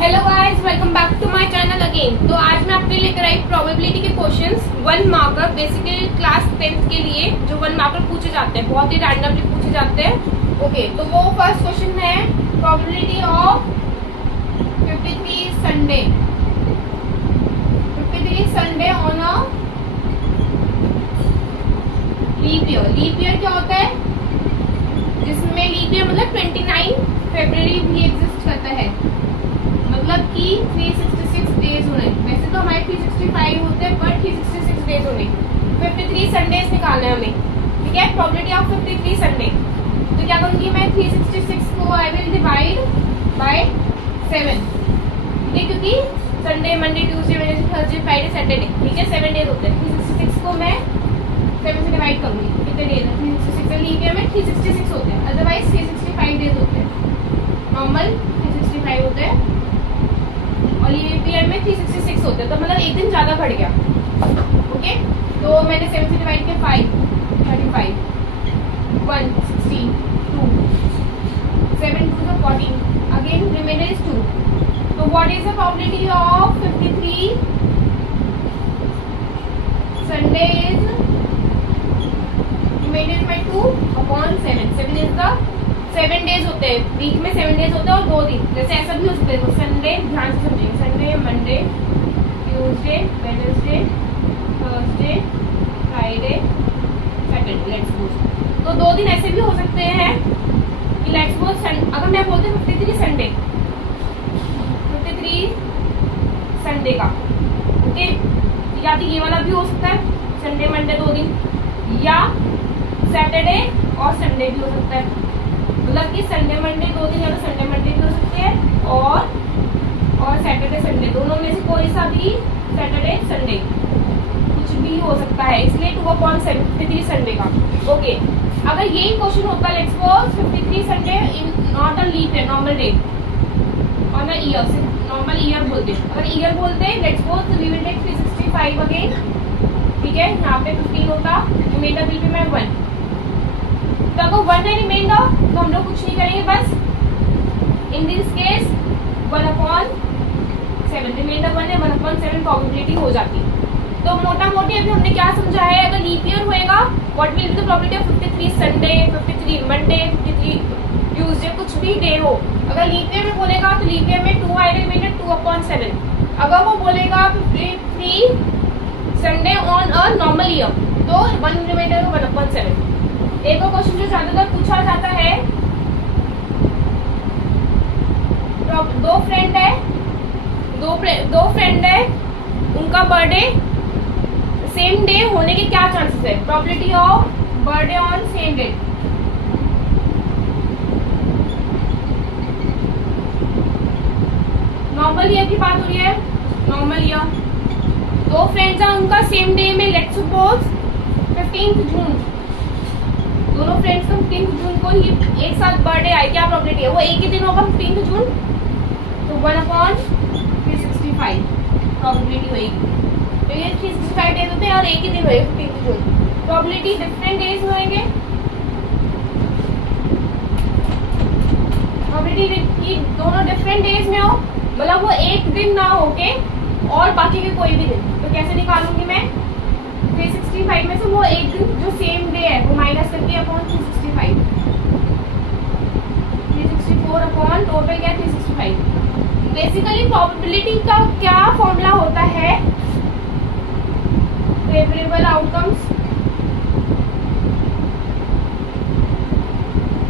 Hello guys, welcome back to my channel again. तो आज मैं आपके लिए लेकर आई प्रोबेबिलिटी के questions 1 marker, basically class 10th के लिए जो 1 मार्कर पूछे जाते हैं, बहुत ही रैंडमली पूछे जाते हैं। ओके, तो वो फर्स्ट क्वेश्चन है probability of 53 Sunday. 53 Sunday on a leap year. Leap year क्या होता है? जिसमें लीप ईयर मतलब 29 फरवरी भी एग्जिस्ट करता है, मतलब कि 366 डेज होने। वैसे तो हमारे 365 होते हैं, पर 366 डेज होने। 53 संडेज निकालना है हमें, ठीक है। Probability of 53 Sunday. तो क्या करूंगी मैं, 366 को आई विल डिवाइड बाय 7, ठीक है, क्योंकि Sunday, Monday, Tuesday, Wednesday, Thursday, Friday, Saturday, ठीक है, 7 डेज होते हैं। 366 को मैं 7 से डिवाइड करूंगी, कितने डेज है? 366। लीप ईयर में 366 होते हैं, अदरवाइज 365 डेज होते हैं। नॉर्मल 365 होते हैं और लीप ईयर में 366 होते हैं, तो मतलब एक दिन ज्यादा बढ़ गया। ओके, तो मैंने 7 से डिवाइड किया 5, 35, 1, 16, 2, 7 2 14, अगेन रिमेंडर इज 2। तो what is the probability of 53 Sundays? Remainder is by 2 upon 7। 7 is the 7 days होते हैं, वीक में 7 डेज होते हैं और 2 दिन। जैसे ऐसा भी हो सकता है, तो संडे, ध्यान से समझिए, Sunday, Monday, Tuesday, Wednesday, Thursday, Friday, Saturday, let's suppose. तो 2 दिन ऐसे भी हो सकते हैं कि लेट्स सपोज अगर मैं बोलते हैं 53 संडे, 53 संडे का, ओके, या तो ये वाला भी हो सकता है, संडे मंडे 2 दिन, या सैटरडे और संडे भी हो सकता है। मतलब कि संडे मंडे 2 दिन, या तो संडे मंडे भी हो सकते हैं और सैटरडे संडे, दोनों में से कोई सा भी, सैटरडे संडे कुछ भी हो सकता है, इसलिए 2/53 संडे का। ओके, अगर यही क्वेश्चन होता let's suppose 53 Sunday in not a leap है, normal day on a year, normal year बोलते हैं। अगर ईयर बोलते हैं let's suppose we will take 365 again, ठीक है, यहाँ पे 15 होता, रिमाइंडर बिल पे मैं 1। तो अगर 1 है रिमाइंडर, तो हम लोग कुछ नहीं करेंगे, बस इन दिस केस 1/7, रिमाइंडर 1 है, 1/7 प्रोबेबिलिटी हो जाती। तो मोटा मोटी अभी हमने क्या समझा है, अगर लीप ईयर होएगा what will be the probability of 53 Sunday, 53 Monday, 53 Tuesday, कुछ भी डे हो। अगर लीप ईयर में बोलेगा तो लीप ईयर में 2 आएगा, रिमाइंडर 2/7। अगर वो बोलेगा 53 Sunday on a normal year, तो 1 रिमाइंडर 1/7। एक और क्वेश्चन जो ज्यादातर पूछा जाता है, दो फ्रेंड है, उनका बर्थडे सेम डे होने के क्या चांसेस है? Probability of birthday on same day. Normal year की बात हो रही है, नॉर्मल ईयर, 2 फ्रेंड्स हैं, उनका सेम डे में लेट्स सपोज 15 जून, दोनों फ्रेंड्स का 15 जून को ही एक साथ बर्थडे आए, क्या प्रोबेबिलिटी है? वो एक ही दिन होगा, 15 जून, तो 1/365 प्रोबेबिलिटी होगी। तो ये 365 डेज होते हैं और एक ही दिन होगा 15 जून। प्रोबेबिलिटी डिफरेंट डेज होंगे, प्रोबेबिलिटी दोनों डिफरेंट डेज में हो, मतलब वो एक दिन ना होके और बाकी के कोई भी दिन। तो कैसे निकालूंगी मैं? 365 में से वो एक दिन जो सेम डे है वो माइनस करके अपॉन 365, 364 अपॉन टोटल क्या 365। बेसिकली प्रोबेबिलिटी का क्या फॉर्मूला होता है? Favourable outcomes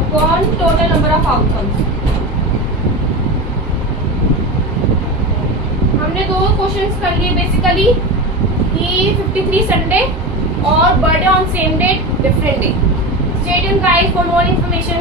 upon total number of outcomes. हमने 2 क्वेश्चंस कर लिए बेसिकली कि 53 संडे और birthday on same day different day. Stay tuned guys for more information.